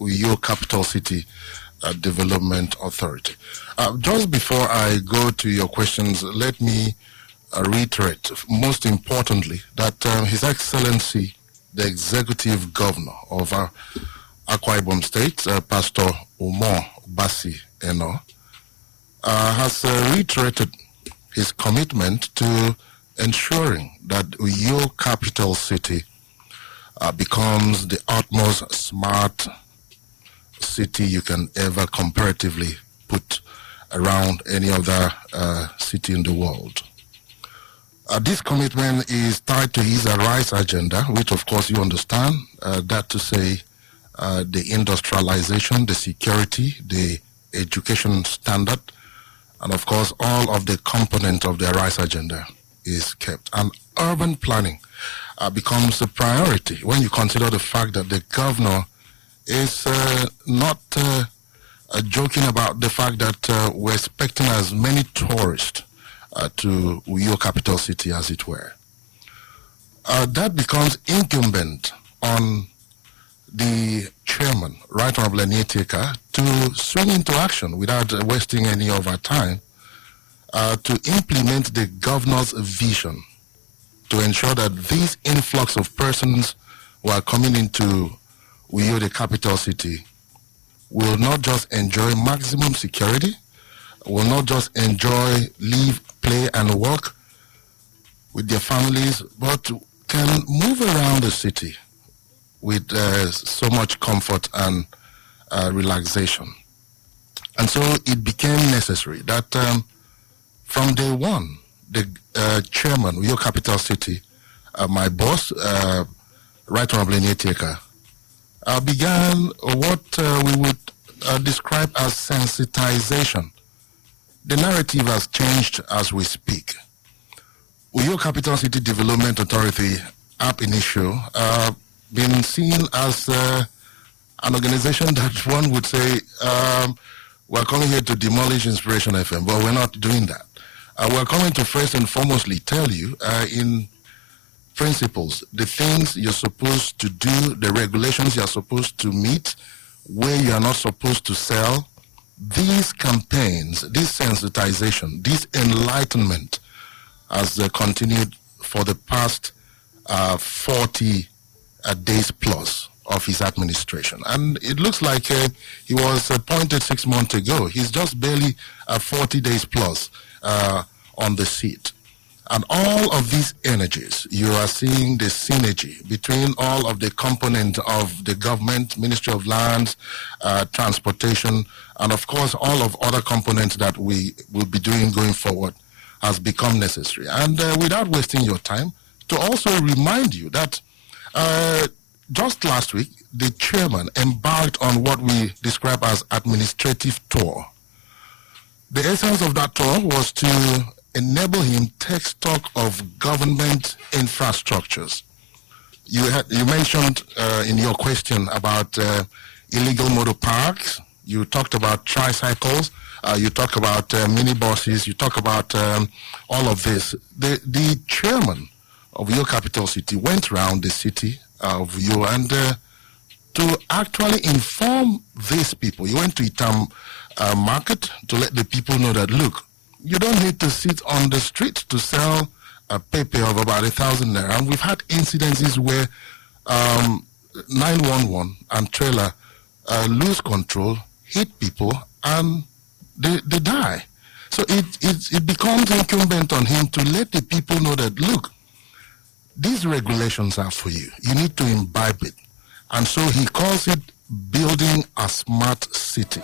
Uyo Capital City Development Authority. Just before I go to your questions, let me reiterate, most importantly, that His Excellency, the Executive Governor of Akwa Ibom State, Pastor Umar Basi Eno, has reiterated his commitment to ensuring that Uyo Capital City becomes the utmost smart city you can ever comparatively put around any other city in the world. This commitment is tied to his Arise agenda, which of course you understand, that to say the industrialization, the security, the education standard, and of course all of the components of the Arise agenda is kept. And urban planning becomes a priority when you consider the fact that the governor is not joking about the fact that we're expecting as many tourists to Uyo Capital City, as it were. That becomes incumbent on the chairman, Right Honorable Enieteka, to swing into action without wasting any of our time to implement the governor's vision to ensure that this influx of persons who are coming into Uyo, the capital city, will not just enjoy maximum security, will not just enjoy live, play, and work with their families, but can move around the city with so much comfort and relaxation. And so it became necessary that from day one, the chairman, Uyo Capital City, my boss, Right Honorable Enieteka, began what we would describe as sensitization. The narrative has changed as we speak. Uyo Capital City Development Authority, ab initio, been seen as an organization that one would say, we're coming here to demolish Inspiration FM, but we're not doing that. We're coming to first and foremostly tell you in principles, the things you're supposed to do, the regulations you're supposed to meet, where you are not supposed to sell. These campaigns, this sensitization, this enlightenment has continued for the past 40 days plus of his administration. And it looks like he was appointed 6 months ago. He's just barely 40 days plus on the seat. And all of these energies, you are seeing the synergy between all of the components of the government, Ministry of Lands, Transportation, and of course all of other components that we will be doing going forward has become necessary. And without wasting your time, to also remind you that just last week, the chairman embarked on what we describe as administrative tour. The essence of that tour was to enable him take stock of government infrastructures. You mentioned in your question about illegal motor parks. You talked about tricycles. You talked about minibuses. You talk about all of this. The chairman of Uyo Capital City went around the city of Uyo and to actually inform these people. He went to Itam Market to let the people know that, look, you don't need to sit on the street to sell a paper of about 1,000 naira. And we've had incidences where 911 and trailer lose control, hit people, and they die. So it becomes incumbent on him to let the people know that, look, these regulations are for you. You need to imbibe it. And so he calls it building a smart city.